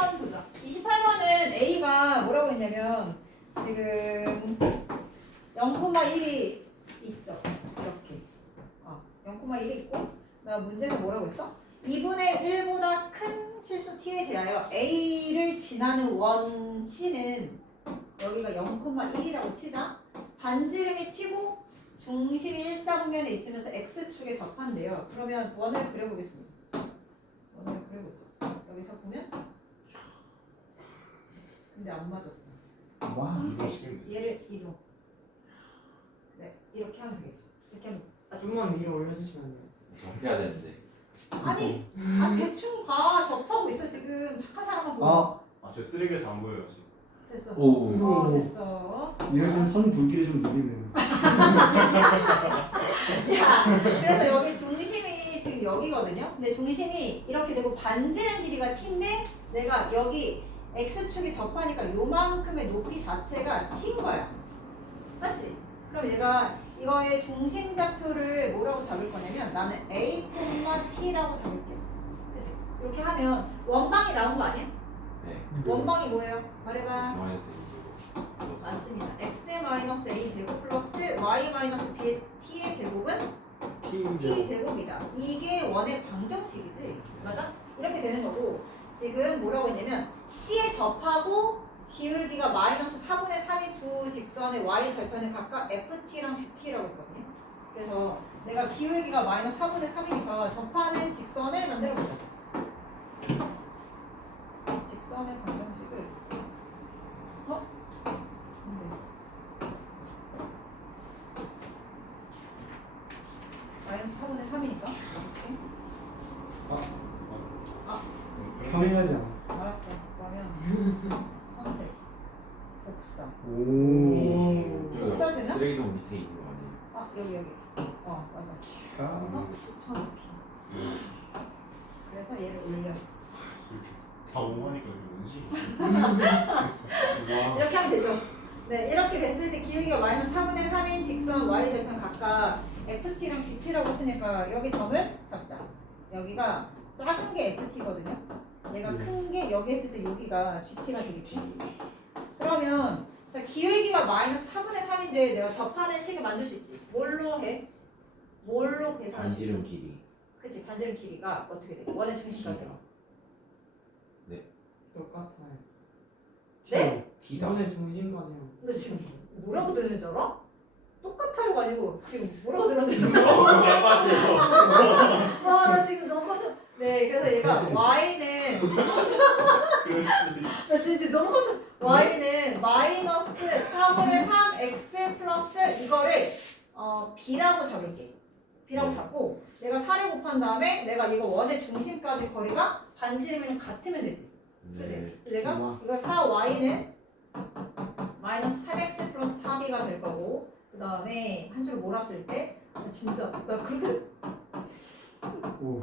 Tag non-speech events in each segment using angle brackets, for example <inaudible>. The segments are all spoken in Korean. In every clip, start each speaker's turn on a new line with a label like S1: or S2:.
S1: 28번 보자. 28번은 A가 뭐라고 했냐면 지금 0,1이 있죠. 이렇게. 아, 0,1이 있고 나 문제에서 뭐라고 했어? 2분의 1보다 큰 실수 t에 대하여 a를 지나는 원 c는 여기가 0,1이라고 치자. 반지름이 t고 중심이 1, 4분면에 있으면서 x축에 접한대요. 그러면 원을 그려보겠습니다. 원을 그려보자. 여기서 보면 근데 안 맞았어.
S2: 와.
S3: 이거 시키면
S1: 얘를 이동. 네, 이렇게 하면 되겠지. 이렇게 하면 맞지?
S4: 좀만 위로 올려주시면 안 돼요?
S5: 접해야 되는데.
S1: 아니, 아 대충 봐. 접하고 있어 지금 착한 사람만 보고.
S2: 아,
S3: 아, 제 쓰레기에서 안 보여요 지금.
S1: 됐어.
S5: 오.
S1: 어, 됐어.
S2: 지금 선 굵기를 좀 느리네요. <laughs>
S1: 야, 그래서 여기 중심이 지금 여기거든요. 근데 중심이 이렇게 되고 반지름 길이가 t인데 내가 여기 x축이 접하니까 요만큼의 높이 자체가 t인 거야. 맞지? 그럼 얘가 이거의 중심 좌표를 뭐라고 잡을 거냐면 나는 a, t라고 잡을게. 그치? 이렇게 하면 원방이 나온 거 아니야?
S5: 네.
S1: 원방이 뭐예요? 말해봐.
S5: 마이너스 2제곱.
S1: 맞습니다. x-a 제곱 플러스 y-b t의 제곱은 t 제곱이다. 이게 원의 방정식이지, 맞아? 이렇게 되는 거고 지금 뭐라고 했냐면 c에 접하고 기울기가 마이너스 4분의 3인 두 직선의 y 절편은 각각 ft랑 qt라고 했거든요. 그래서 내가 기울기가 마이너스 4분의 3이니까 접하는 직선을 만들어 보자. 직선의 방정식을 어? 근데 마이너스 4분의 3이니까
S2: 평행하지 않아.
S1: 알았어. 그러면 선택, 복사.
S2: 오.
S5: 저거
S1: 복사 되나?
S5: 쓰레기통 밑에 있는 거 아니에요?
S1: 아 여기 여기. 어 맞아.
S2: 아,
S1: 어? 붙여넣기. 그래서 얘를 올려.
S3: 다 오하니까 이게 뭔지. 와. <laughs>
S1: 이렇게 하면 되죠. 네 이렇게 됐을 때 기울기가 마이너스 4분의 3인 직선 y 절편 각각 ft랑 gt라고 쓰니까 여기 점을 잡자. 여기가 작은 게 ft거든요. 얘가 큰 게 여기 했을 때 여기가 gt가 되겠지. 그러면 자 기울기가 마이너스 4분의 3인데 내가 접하는 식을 만들 수 있지. 뭘로 해? 뭘로 계산할 수 있어?
S5: 반지름 길이.
S1: 그치 반지름 길이가 어떻게 돼? 원의 중심까지.
S4: 똑같아요.
S1: 네?
S5: T다.
S4: 이번에 중심까지요.
S1: 근데 지금 뭐라고 들었는지 알아? 똑같아요가 아니고 지금 뭐라고 들었는지 알아?
S3: 깜빡해요.
S1: 아, 나 지금 너무 깜짝. 네, 그래서 얘가 y는
S3: 그렇지.
S1: 나 진짜 너무 깜짝. y는 마이너스 4분의 3 x 플러스 이거를 어 b라고 잡을게. B라고 잡고 내가 4를 곱한 다음에 내가 이거 원의 중심까지 거리가 반지름이랑 같으면 되지. 그치?
S5: 네.
S1: 내가. 이걸 4y는 마이너스 3x 플러스 4b가 될 거고 그 다음에 한 줄 몰았을 때나 진짜 나 그렇게
S2: 오.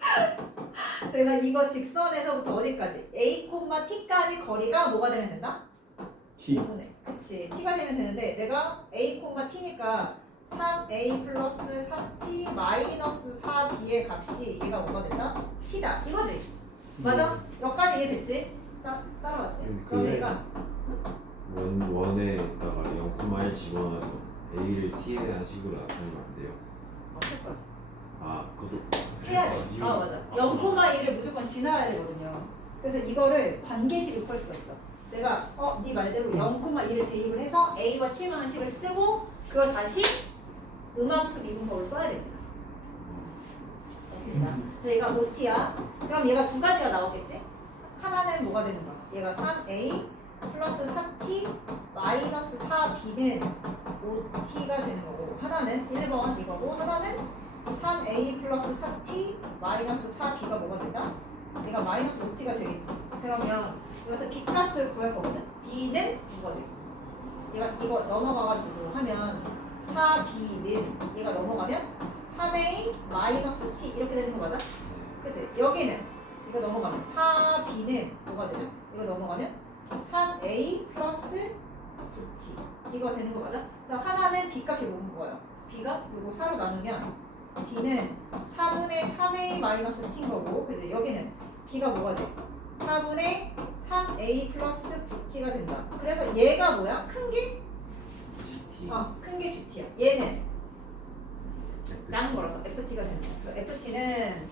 S2: <laughs>
S1: 내가 이거 직선에서부터 어디까지 a, t까지 거리가 뭐가 되면 된다?
S2: T.
S1: 5분의 그치 t가 되면 되는데 내가 a, t니까 3a 플러스 4t 마이너스 4b의 값이 얘가 뭐가 된다? t다 이거지 맞아? 여기까지 이해됐지? 따, 따라왔지?
S2: 음,
S1: 그럼 얘가
S5: 원 원에다가 0,1 집어넣어서 A를 T에 대한 식으로 나타내면 안 돼요.
S1: 없을 거야
S5: 아, 그것도
S1: 해야
S3: 아,
S1: 돼.
S3: 이거-
S1: 아 맞아.
S3: 아,
S1: 0,1을 무조건 지나야 되거든요. 그래서 이거를 관계식으로 풀 수가 있어. 내가 어, 네 말대로 0,1을 대입을 해서 A와 T만한 식을 쓰고 그걸 다시 음함수 미분법을 써야 됩니다. 됐습니다. 그래서 얘가 5T야. 그럼 얘가 두 가지가 나오겠지? 하나는 뭐가 되는 거야? 얘가 3A 플러스 4T 마이너스 4B는 5T가 되는 거고 하나는 1번 이거고 하나는 3a 플러스 4t 마이너스 4b가 뭐가 된다? 얘가 마이너스 5t가 되겠지. 그러면 여기서 b 값을 구할 거거든. b는 뭐가 돼? 얘가 이거 넘어가가지고 하면 4b는 얘가 넘어가면 3a 마이너스 t 이렇게 되는 거 맞아? 그치? 여기는 이거 넘어가면 4b는 뭐가 되죠? 이거 넘어가면 3a 플러스 9t 이거 되는 거 맞아? 자 하나는 b 값이 뭐는 거예요? b가 이거 4로 나누면 b는 4분의 3a 마이너스 t인 거고 그지? 여기는 b가 뭐가 돼? 4분의 3a 플러스 9t가 된다. 그래서 얘가 뭐야? 큰 게?
S5: GT.
S1: 어, 큰 게 GT야. 얘는 작은 거라서 FT가 되는 거야. 그래서 FT는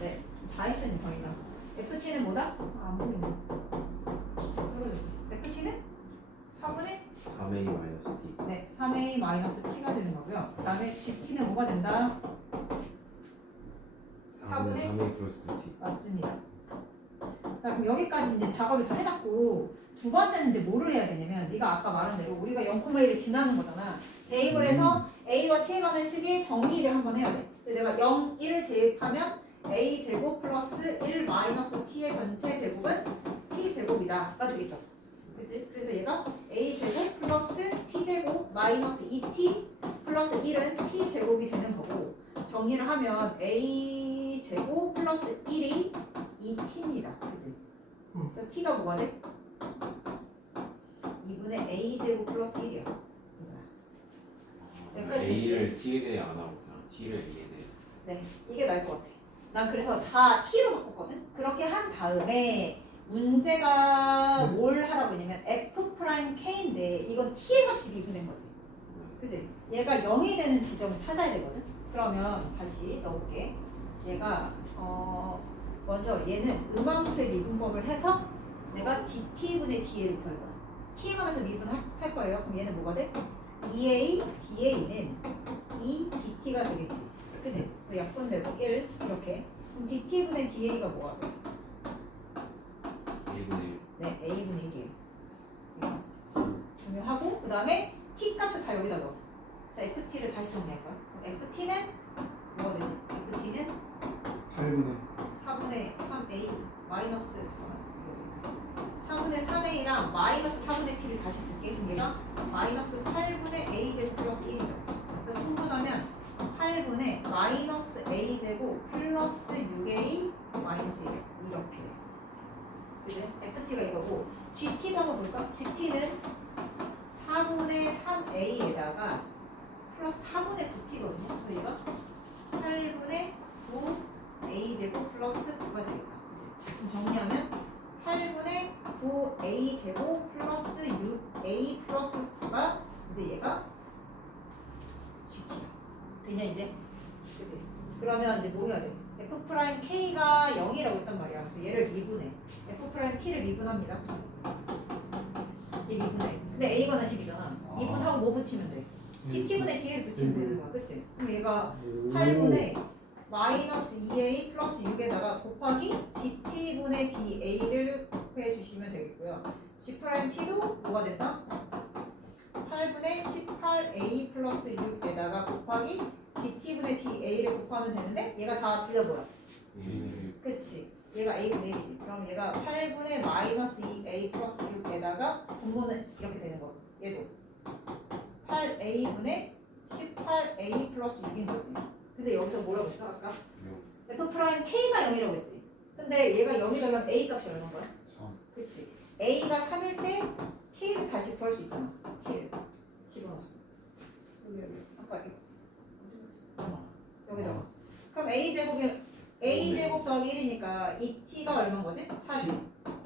S1: 네, 다 했으니 거의 다. FT는 뭐다? 아, 안 보이네. 떨어졌어. FT는 4분의
S5: 3A 마이너스 T.
S1: 네, 3a 마이너스 t가 되는 거고요. 그다음에 GT는 뭐가 된다? 4분의
S5: 3A 플러스 9T.
S1: 맞습니다. 자, 그럼 여기까지 이제 작업을 다 해놨고 두 번째는 이제 뭐를 해야 되냐면 네가 아까 말한 대로 우리가 0,1을 지나는 거잖아. 대입을 해서 a와 t에 관한 식의 정리를 한번 해야 돼. 그래서 내가 0, 1을 대입하면 a 제곱 플러스 1 마이너스 t의 전체 제곱은 t 제곱이다가 되겠죠. 그치? 그래서 얘가 a 제곱 플러스 t 제곱 마이너스 2t 플러스 1은 t 제곱이 되는 거고 정리를 하면 a 제곱 플러스 1이 2t입니다. 그치? 그래서 t가 뭐가 돼? 2분의 a 제곱 플러스 1이야. 여기까지
S5: A를 T에 대해 안 하고 그냥 T를 A에 대해.
S1: 네, 이게 나을 것 같아. 난 그래서 다 t로 바꿨거든. 그렇게 한 다음에 문제가 뭘 하라고 했냐면 f 프라임 k인데 이건 t의 값이 미분된 거지. 그지? 얘가 0이 되는 지점을 찾아야 되거든. 그러면 다시 넣어볼게. 얘가 어 먼저 얘는 음함수의 미분법을 해서 내가 dt분의 da를 구할 거야. T에 관해서 미분할 거예요. 그럼 얘는 뭐가 돼? 2a da는 2 dt가 되겠지. 그지? 그 약분되고 1 이렇게. 그럼 dt분의 da가 뭐가 돼?
S5: A분의
S1: 네, a분의 1이에요. 중요하고 그 다음에 t 값을 다 여기다 넣어. 자, ft를 다시 정리할까? ft는 뭐가 되지? ft는
S2: 8분의
S1: 4분의 3a 마이너스 4분의 3a랑 마이너스 4분의 t를 다시 쓸게. 그럼 얘가 마이너스 8분의 a 제곱 플러스 1이죠. 그래서 통분하면 8분의 마이너스 a 제곱 플러스 6a 마이너스 1 이렇게 돼. 그지? ft가 이거고 gt도 한번 볼까? gt는 4분의 3a에다가 플러스 4분의 9t거든요. 그래서 얘가 8분의 9 a 제곱 플러스 9가 되겠다. 그지? 그럼 정리하면 8분의 9a 제곱 플러스 6a 플러스 9가 이제 얘가 gt야. 되냐 이제? 그러면 이제 뭐 해야 돼? f 프라임 k가 0이라고 했단 말이야. 그래서 얘를 미분해. f 프라임 t를 미분합니다. 얘 미분해. 근데 a가 나 식이잖아. 미분하고 뭐 붙이면 돼? tt분의 d를 붙이면 되는 거야. 그치? 그럼 얘가 8분의 마이너스 2a 플러스 6에다가 곱하기 dt분의 da를 곱해 주시면 되겠고요. g 프라임 t도 뭐가 된다? 8분의 18a 플러스 6에다가 곱하기 dt분의 da를 곱하면 되는데 얘가 다 뭐야?
S5: A를
S1: 그치? 얘가 a분의 1이지. 그럼 얘가 8분의 마이너스 2a 플러스 6에다가 분모는 이렇게 되는 거. 얘도 8a분의 18a 플러스 6인 거지. 근데 여기서 뭐라고 했어 아까? f 프라임 k가 0이라고 했지. 근데 얘가 0이 되면 a 값이 얼마인 거야?
S3: 3
S1: 그치? a가 3일 때 k를 다시 구할 수 있잖아. t를 집어넣어서. 여기 여기 아까 이거 어디 갔지? 여기다가. 그럼 a 제곱이 a 제곱 더하기 1이니까 이 t가 얼마인 거지? 40.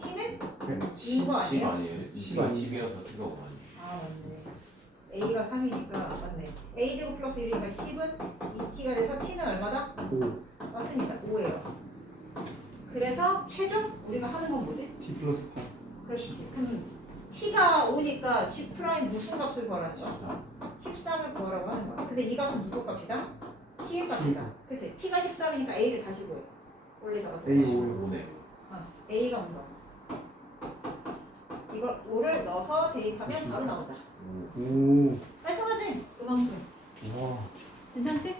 S1: t는
S5: 인거10
S1: 아니에요?
S5: 아니에요? 10가 10이어서 T가 5 아니에요?
S1: 아 맞네. a가 3이니까 맞네. a 제곱 플러스 1이니까 10은 이 t가 돼서 t는 얼마다?
S2: 5
S1: 맞습니다. 5예요. 그래서 최종 우리가 하는 건 뭐지?
S2: T 플러스 8
S1: 그렇지. 그럼 t가 5니까 g 프라임 무슨 값을 구하라는 거야? 13을 구하라고 하는 거야. 근데 이 값은 누구 값이다? t의 값이다. 그치? t가 13이니까 a를 다시 구해. 원래다가
S2: A
S1: 다시.
S2: 5요
S5: 5네.
S1: 어, a가 온다. 이걸 5를 넣어서 대입하면 바로 나온다.
S5: 오.
S2: 오
S1: 깔끔하지? 음함수.
S2: 와
S1: 괜찮지?